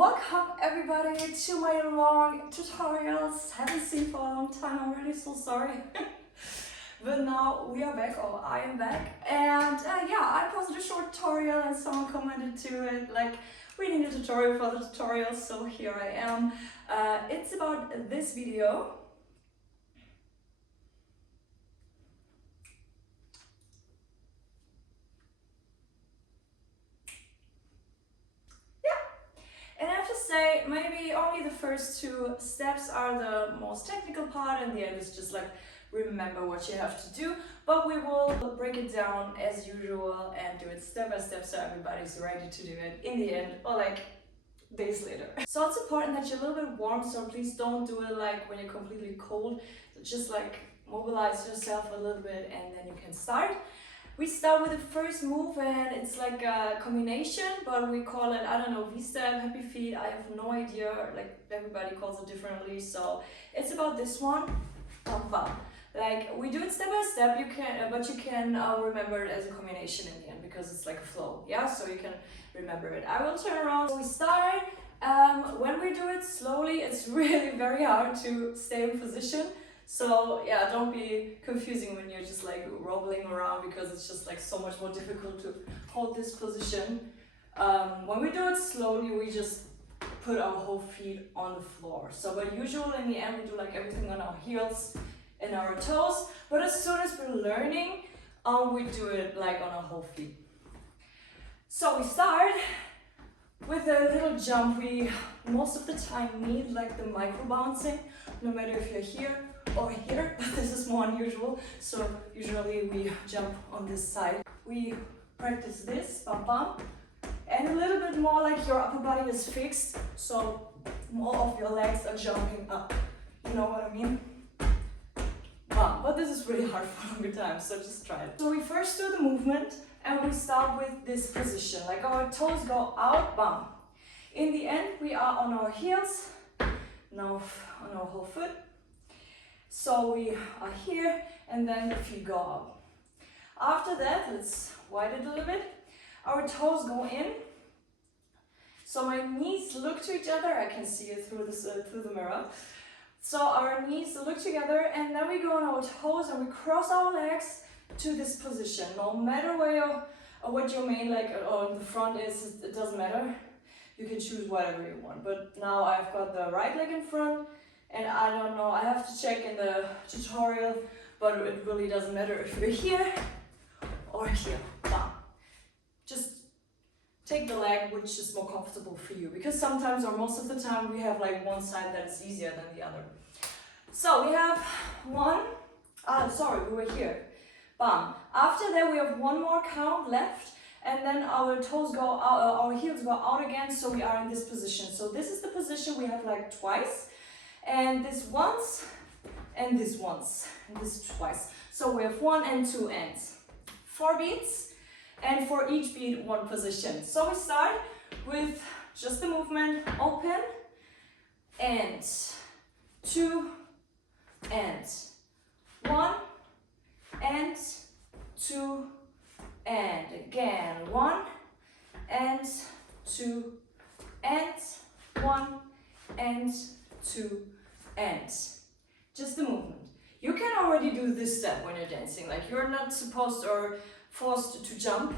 Welcome everybody to my long tutorials. Haven't seen for a long time, I'm really so sorry. But now we are back, or I am back. And yeah, I posted a short tutorial and someone commented to it, like, we need a tutorial for the tutorial, so here I am. It's about this video. And I have to say, maybe only the first two steps are the most technical part, and the end is just like remember what you have to do. But we will break it down as usual and do it step by step so everybody's ready to do it in the end, or like days later. So it's important that you're a little bit warm, so please don't do it like when you're completely cold. Just like mobilize yourself a little bit and then you can start. We start with the first move, and it's like a combination, but we call it, I don't know, V-step, happy feet, I have no idea, like everybody calls it differently. So it's about this one, bum bum. Like we do it step by step, but you can remember it as a combination in the end, because it's like a flow, yeah, so you can remember it. I will turn around. So we start, when we do it slowly, it's really very hard to stay in position. So yeah, don't be confusing when you're just like rolling around, because it's just like so much more difficult to hold this position. When we do it slowly, we just put our whole feet on the floor. So but usually in the end, we do like everything on our heels and our toes. But as soon as we're learning, we do it like on our whole feet. So we start with a little jump. We most of the time need like the micro bouncing, no matter if you're here or here, but this is more unusual. So usually we jump on this side. We practice this, bum bum, and a little bit more like your upper body is fixed, so more of your legs are jumping up. You know what I mean? Bum. But this is really hard for a longer time, so just try it. So we first do the movement, and we start with this position, like our toes go out, bum. In the end, we are on our heels, now on our whole foot. So we are here, and then the feet go up. After that, let's widen it a little bit. Our toes go in. So my knees look to each other. I can see it through this through the mirror. So our knees look together, and then we go on our toes and we cross our legs to this position. No matter where what your main leg or the front is, it doesn't matter. You can choose whatever you want. But now I've got the right leg in front. And I don't know, I have to check in the tutorial, but it really doesn't matter if you're here or here. Bam. Just take the leg which is more comfortable for you, because sometimes or most of the time we have like one side that is easier than the other. So we have one, we were here. Bam. After that we have one more count left, and then our toes go out, our heels go out again, so we are in this position. So this is the position we have like twice. And this once, and this once, and this twice. So we have 1 and 2 ends. 4 beats, and for each beat, one position. So we start with just the movement, open, and 2, and 1, and 2, and again, 1, and 2, and 1, and 2, and just the movement. You can already do this step when you're dancing, like you're not supposed or forced to jump,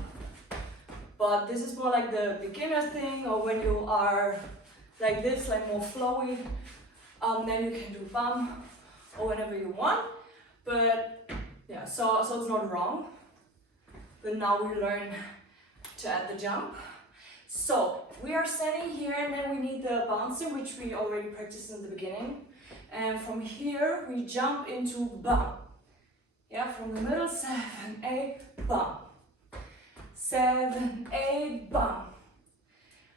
but this is more like the beginner thing, or when you are like this, like more flowy, then you can do bum or whenever you want. But yeah, so it's not wrong, but now we learn to add the jump. So we are standing here, and then we need the bouncing, which we already practiced in the beginning. And from here, we jump into bum. Yeah, from the middle, 7, 8, bum. 7, 8, bum.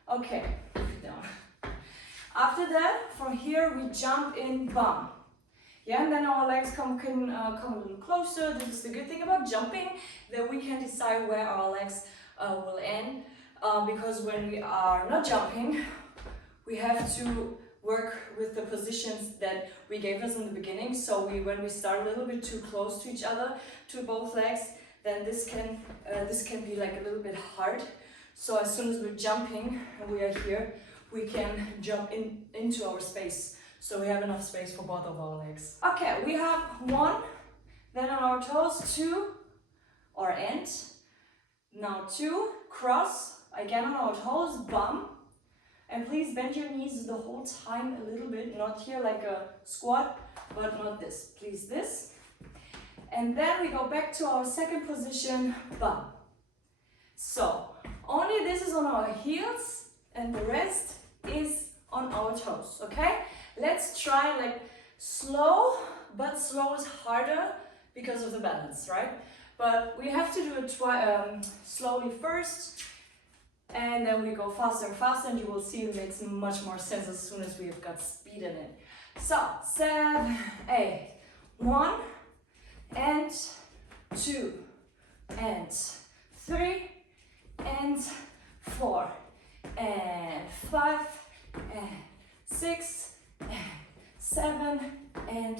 Okay, keep it down. After that, from here, we jump in bum. Yeah, and then our legs can come a little closer. This is the good thing about jumping, that we can decide where our legs will end. Because when we are not jumping, we have to work with the positions that we gave us in the beginning. So when we start a little bit too close to each other, to both legs, then this can be like a little bit hard. So as soon as we're jumping and we are here, we can jump into our space. So we have enough space for both of our legs. Okay, we have 1, then on our toes, 2, or end. Now 2, cross, again on our toes, bum. And please bend your knees the whole time a little bit, not here like a squat, but not this, please this. And then we go back to our second position, bum. So, only this is on our heels and the rest is on our toes, okay? Let's try like slow, but slow is harder because of the balance, right? But we have to do it slowly first, and then we go faster and faster, and you will see it makes much more sense as soon as we've got speed in it. So, 7, 8, 1, and 2, and 3, and 4, and 5, and 6, and 7, and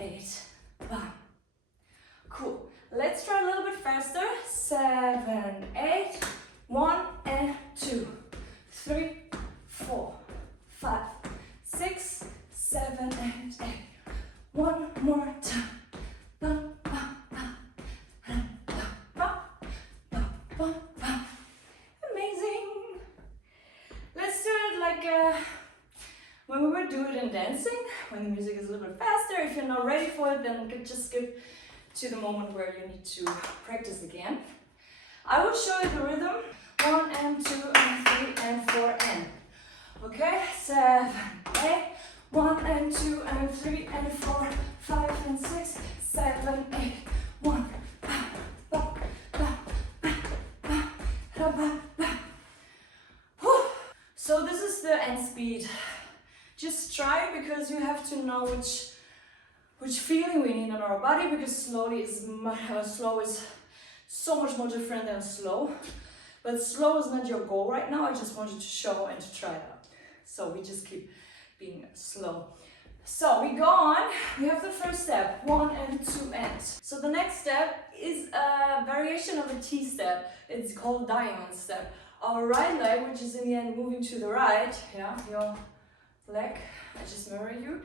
8. Bam. Cool. Let's try a little bit faster. 7, 8, 1, and 2, 3, 4, 5, 6, 7, and 8. One more time. Bam, bam, bam, bam, bam, bam, bam, bam. Amazing. Let's do it like when we would do it in dancing, when the music is a little bit faster. If you're not ready for it, then just skip to the moment where you need to practice again. I will show you the rhythm. 1 and 2 and 3 and 4 and. Okay, 7, 8, 1 and 2 and 3 and 4, 5 and 6, 7, 8, 1. So this is the end speed. Just try, because you have to know which feeling we need on our body, because slow is so much more different than slow. But slow is not your goal right now. I just want you to show and to try it out. So we just keep being slow. So we go on. We have the first step, 1 and 2 and. So the next step is a variation of a T step. It's called diamond step. Our right leg, which is in the end moving to the right, yeah, your leg, I just mirror you,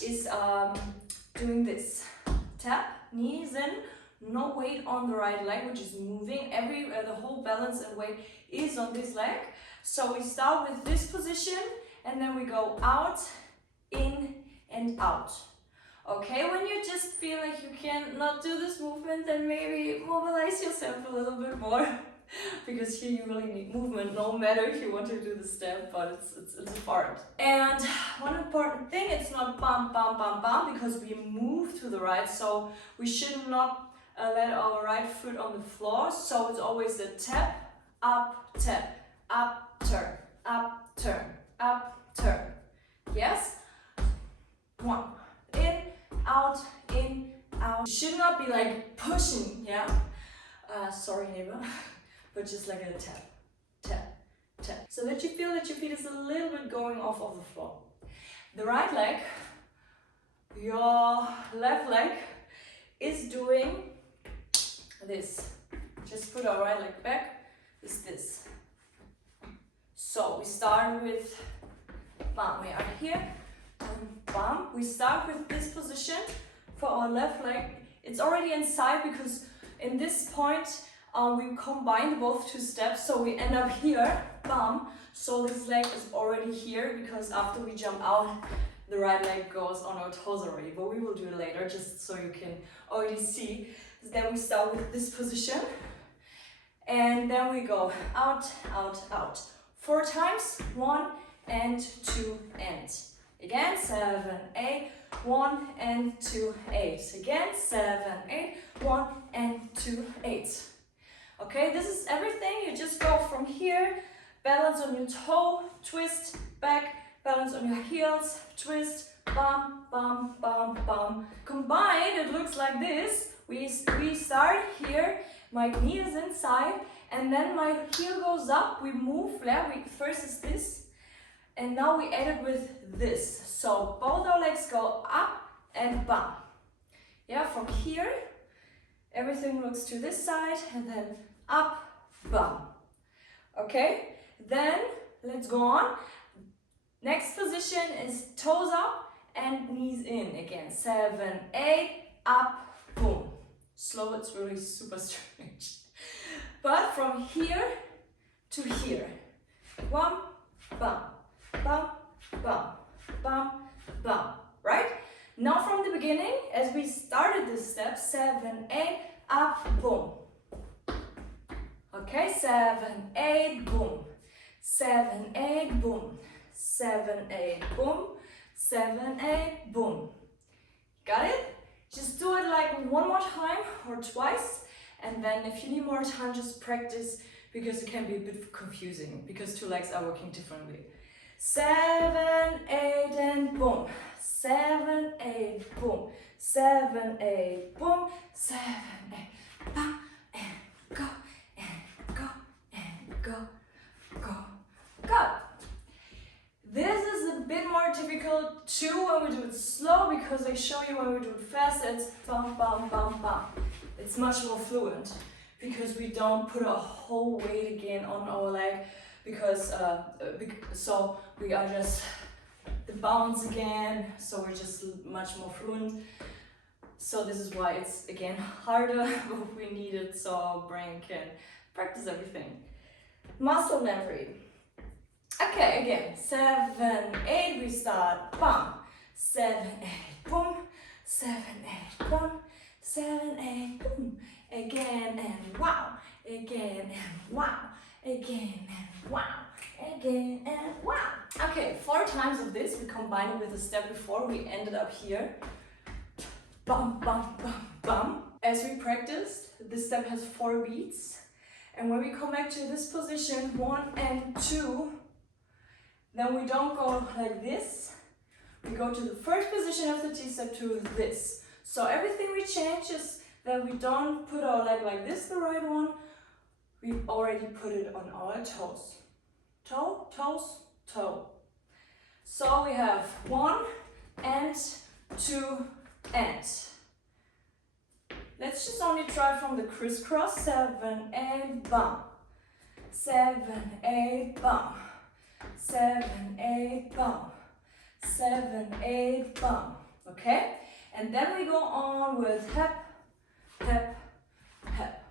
is doing this. Tap, knees in, no weight on the right leg, which is moving. The whole balance and weight is on this leg. So we start with this position, and then we go out, in, and out. Okay, when you just feel like you cannot do this movement, then maybe mobilize yourself a little bit more. Because here you really need movement, no matter if you want to do the step, but it's hard. And one important thing, it's not bam, bam, bam, bam, because we move to the right, so we should not let our right foot on the floor. So it's always a tap, up, turn, up, turn, up, turn. Yes? 1, in, out, in, out. You should not be like pushing, yeah? Sorry, neighbor. But just like a tap, tap, tap. So that you feel that your feet is a little bit going off of the floor. The right leg, your left leg is doing this. Just put our right leg back, this. So we start with bam, we are here, bam. We start with this position for our left leg. It's already inside, because in this point, we combine both 2 steps, so we end up here, bam. So this leg is already here, because after we jump out, the right leg goes on our toes already, but we will do it later, just so you can already see. Then we start with this position, and then we go out, out, out. 4 times, 1 and 2 and. Again, 7, 8, 1 and 2, 8. Again, 7, 8, 1 and 2, 8. Okay, this is everything. You just go from here, balance on your toe, twist, back, balance on your heels, twist, bum, bum, bum, bum. Combined, it looks like this. We start here, my knee is inside, and then my heel goes up, we move, yeah, first is this, and now we add it with this. So both our legs go up and bum. Yeah, from here, everything looks to this side, and then up, bum. Okay, then let's go on. Next position is toes up and knees in again. 7, 8, up, boom. Slow, it's really super strange. But from here to here. One, bum, bum, bum, bum, bum. Right? Now from the beginning, as we started this step, 7, 8, up, boom. Okay, 7, 8, boom. 7, 8, boom. 7, 8, boom. 7, 8, boom. Got it? Just do it like one more time or twice, and then if you need more time, just practice, because it can be a bit confusing because two legs are working differently. 7, 8, and boom. 7, 8, boom. 7, 8, boom. 7, 8, bam, and go, and go, and go, go, go. This is a bit more difficult too when we do it slow, because I show you when we do it fast, it's bum, bum, bum, bum. It's much more fluent because we don't put our whole weight again on our leg, because so we are just the bounce again, so we're just much more fluent. So this is why it's again harder, but we need it so our brain can practice everything. Muscle memory. Okay, again, 7, 8, we start, bum, 7, 8, boom, 7, 8, boom, 7, 8, boom, again and wow, again and wow, again and wow, again and wow. Okay, 4 times of this, we combine it with the step before, we ended up here, bum, bum, bum, bum. As we practiced, this step has 4 beats, and when we come back to this position, 1 and 2, then we don't go like this, we go to the first position of the T-step to this. So everything we change is that we don't put our leg like this, the right one, we already put it on our toes. Toe, toes, toe. So we have 1 and 2 and. Let's just only try from the crisscross, 7, 8, bum, 7, 8, bum. 7, 8, bum, 7, 8, bum, okay? And then we go on with hep, hep, hep.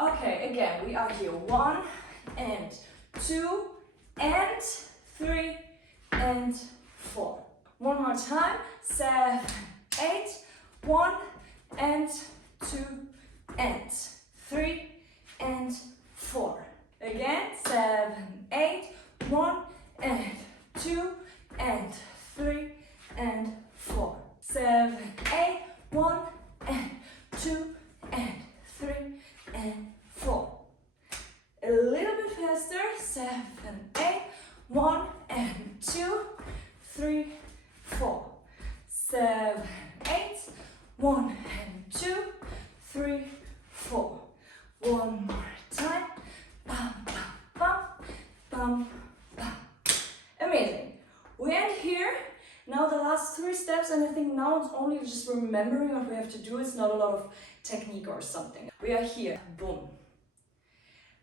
Okay, again, we are here, 1 and 2 and 3 and 4. One more time, 7, 8, 1 and 2 and 3 and 4. Again, 7, 8, 1 and 2 and 3 and 4. 7, 8, 1 and 2 and 3 and 4. A little bit faster. 7, 8, 1 and 2, 3, 4. 7, 8, 1 and 2, 3, 4. One more time. Bum, bum, bum, bum, bum. Amazing. We end here. Now the last 3 steps, and I think now it's only just remembering what we have to do. It's not a lot of technique or something. We are here. Boom.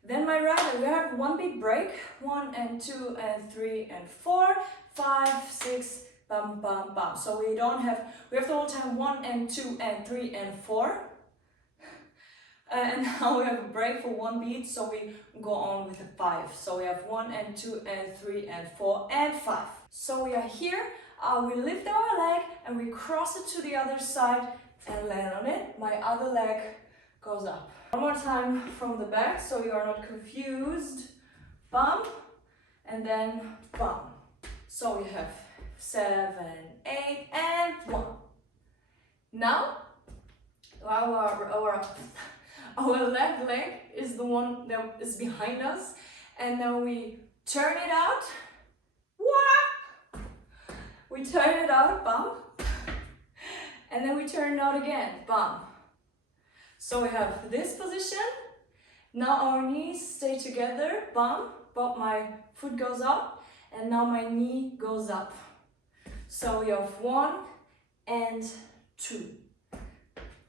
Then my right, we have 1 beat break. 1 and 2 and 3 and 4, 5, 6, bum, bum, bum. So we have the whole time 1 and 2 and 3 and 4. And now we have a break for 1 beat, so we go on with a 5. So we have 1 and 2 and 3 and 4 and 5. So we are here, we lift our leg and we cross it to the other side and land on it. My other leg goes up. One more time from the back, so you are not confused. Bump, and then bump. So we have 7, 8, and 1. Now, our left leg is the one that is behind us, and then we turn it out. Wah! We turn it out, bump, and then we turn it out again, bump. So we have this position. Now our knees stay together, bump, but my foot goes up, and now my knee goes up. So we have 1 and 2.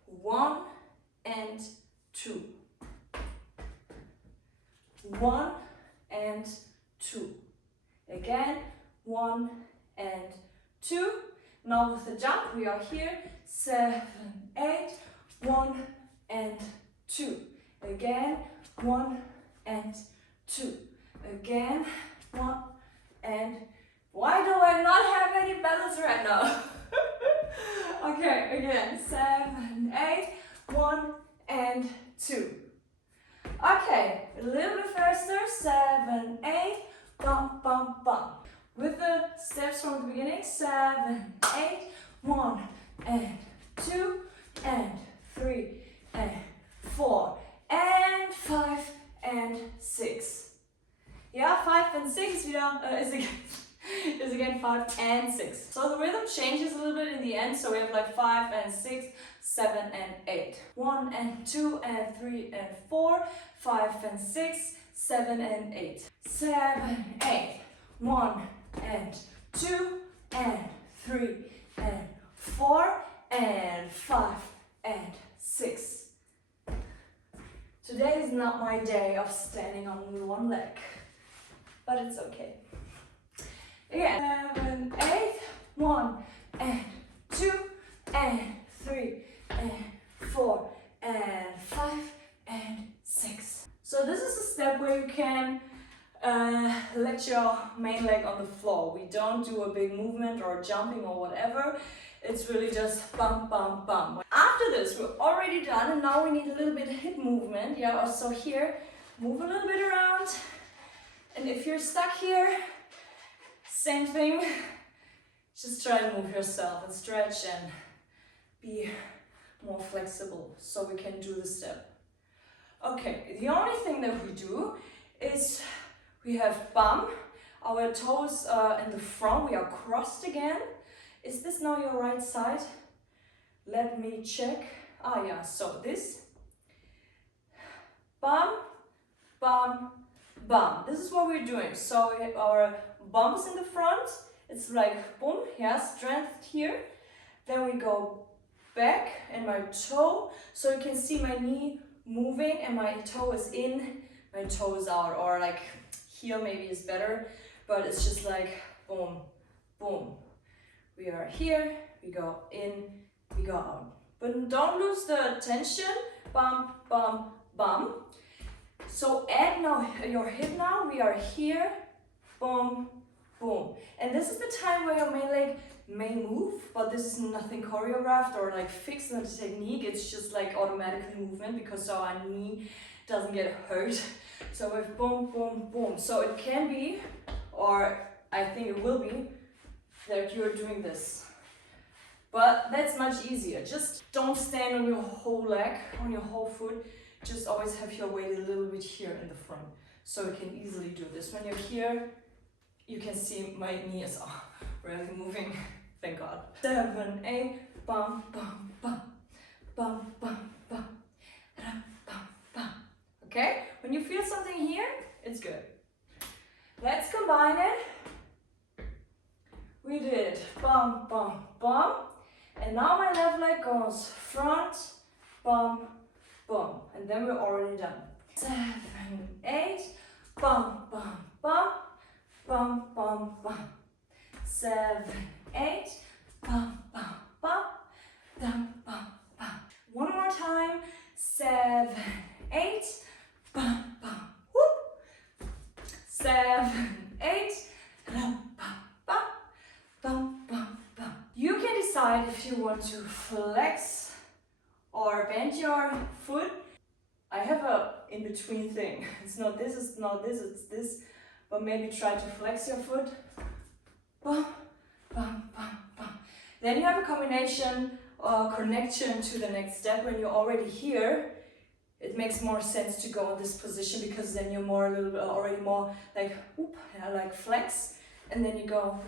1 and 2. 1 and 2. Again, 1 and 2. Now with the jump, we are here, 7, 8, 1 and 2. Again, 1 and 2. Again, 1 and... Why do I not have any balance right now? Okay, again, 7, 8, 1 and 2. Okay, a little bit faster, 7, 8, bump, bump, bump. With the steps from the beginning, 7, 8, 1 and 2 and 3 and 4 and 5 and 6. Yeah, 5 and 6 is again 5 and 6. So the rhythm changes a little bit in the end, so we have like 5 and 6, 7 and 8. 1 and 2 and 3 and 4, 5 and 6, 7 and 8. 7, 8, 1 and 2 and 3 and 4 and 5 and 6. Today is not my day of standing on one leg, but it's okay. Again, 7, 8, 1 and 2 and 3 and 4 and 5 and 6. So this is a step where you can let your main leg on the floor. We don't do a big movement or jumping or whatever. It's really just bump, bump, bump. After this, we're already done, and now we need a little bit of hip movement. Yeah, so here, move a little bit around. And if you're stuck here, same thing. Just try to move yourself and stretch and be more flexible so we can do the step. Okay, the only thing that we do is we have bump, our toes in the front, we are crossed again. Is this now your right side? Let me check. Ah yeah, so this. Bump, bump, bump. This is what we're doing. So our bump is in the front. It's like boom, yeah, strength here. Then we go back and my toe. So you can see my knee moving and my toe is in, my toe is out, or like here maybe is better, but it's just like boom, boom. We are here, we go in, we go out. But don't lose the tension, bump, bump, bump. So add now your hip now, we are here, boom, boom. And this is the time where your main leg may move, but this is nothing choreographed or like fixed in the technique. It's just like automatically movement because our knee doesn't get hurt. So with boom, boom, boom. So it can be, or I think it will be, that you're doing this. But that's much easier. Just don't stand on your whole leg, on your whole foot. Just always have your weight a little bit here in the front. So you can easily do this. When you're here, you can see my knee is really moving. Thank God. 7, 8, bump, bump, bump, bump, bump, bump, bump, bump. Okay? When you feel something here, it's good. Let's combine it. We did bump, bump, bump. And now my left leg goes front, bump, bump. And then we're already done. 7, 8, bump, bump, bump, bump, bump, bump. 7, 8, bump, bump, bump, bump, bump, bump. One more time. 7, 8, bump, bump, whoop. 7, 8, bump, bump, bump, bump, bump, bump. You can decide if you want to flex or bend your foot. I have a in-between thing. It's not this, it's not this, it's this. But maybe try to flex your foot. Bump, bump, bump, bump. Then you have a combination or connection to the next step. When you're already here, it makes more sense to go in this position because then you're more a little bit already more like whoop, yeah, like flex, and then you go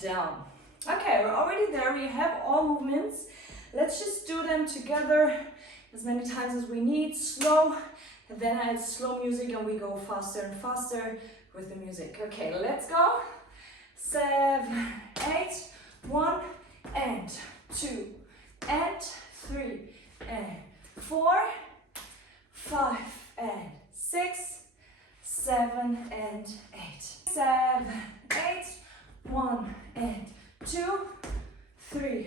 down. Okay, we're already there. We have all movements. Let's just do them together as many times as we need, slow, and then I add slow music and we go faster and faster with the music. Okay, let's go. 7, 8, 1 and 2 and 3 and 4, 5 and 6, 7 and 8. 7, 8, 2, 3,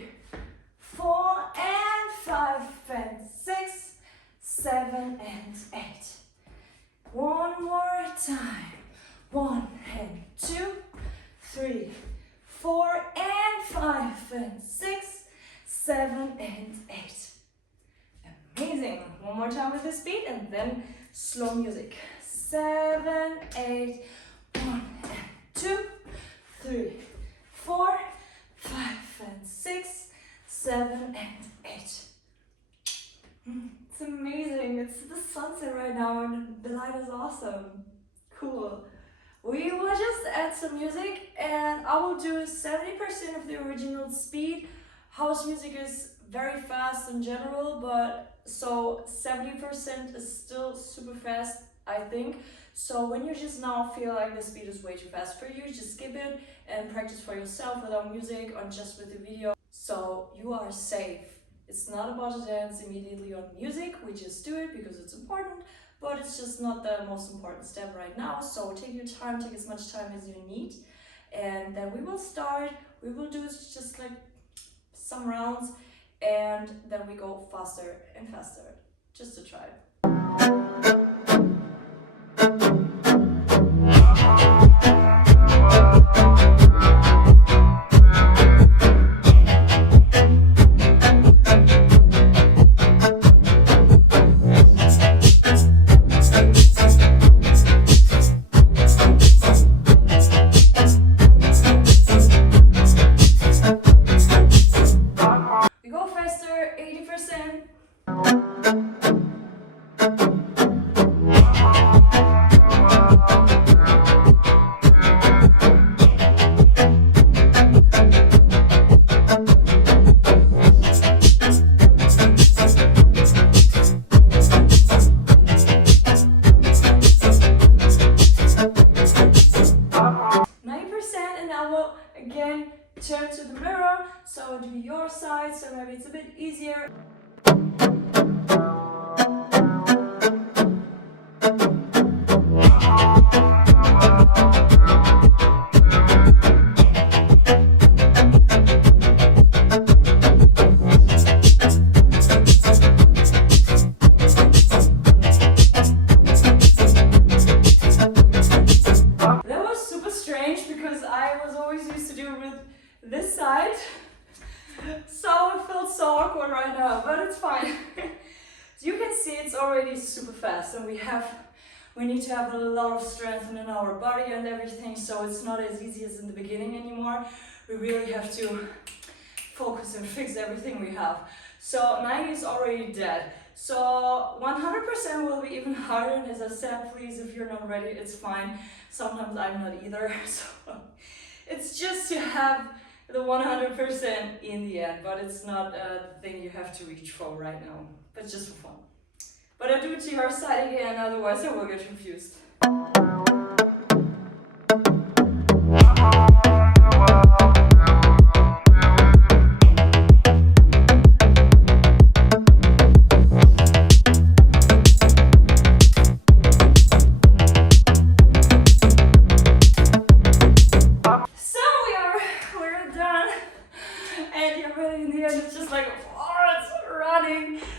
4, and 5, and 6, 7, and 8. One more time. 1 and 2, 3, 4, and 5, and 6, 7, and 8. Amazing. One more time with this beat and then slow music. 7, 8, 1 and 2, 3, 4, 5, and 6, 7, and 8. It's amazing. It's the sunset right now and the light is awesome. Cool. We will just add some music and I will do 70% of the original speed. House music is very fast in general, but so 70% is still super fast, I think. So when you just now feel like the speed is way too fast for you, just skip it and practice for yourself without music or just with the video. So you are safe. It's not about to dance immediately on music. We just do it because it's important, but it's just not the most important step right now. So take your time, take as much time as you need. And then we will start. We will do just like some rounds and then we go faster and faster just to try. We go faster, 80%. 90%, and I will again turn to the mirror, so do your side, so maybe it's a bit easier. That was super strange because I was always used to do it with this side, so it felt so awkward right now, but it's fine. So you can see it's already super fast, and we need to have a lot of strength in our body and everything, so it's not as easy as in the beginning anymore. We really have to focus and fix everything we have. So 90 is already dead. So 100% will be even harder, and as I said, please, if you're not ready, it's fine. Sometimes I'm not either, so it's just to have the 100% in the end, but it's not the thing you have to reach for right now, but just for fun. But I do it to your side again, otherwise I will get confused.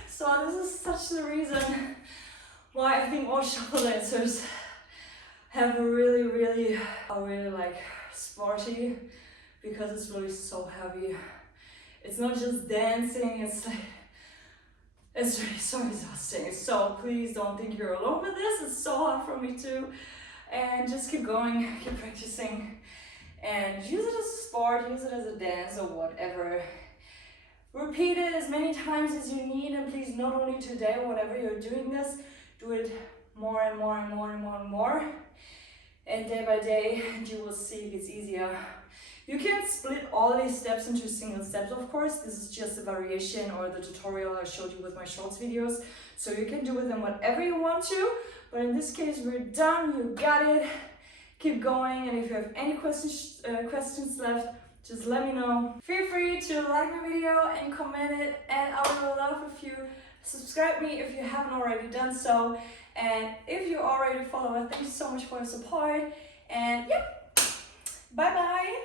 So this is such the reason why I think all shuffle dancers have a really like sporty, because it's really so heavy. It's not just dancing, it's really so exhausting. So please don't think you're alone with this. It's so hard for me too. And just keep going, keep practicing, and use it as a sport, use it as a dance or whatever. Repeat it as many times as you need, and please, not only today, whenever you're doing this, do it more and more and more and more and more. And day by day, you will see it gets easier. You can split all these steps into single steps, of course. This is just a variation or the tutorial I showed you with my shorts videos. So you can do with them whatever you want to, but in this case, we're done, you got it. Keep going, and if you have any questions left, just let me know. Feel free to like my video and comment it, and I would love if you subscribe me if you haven't already done so. And if you already follow it, thank you so much for your support. And yep, bye bye.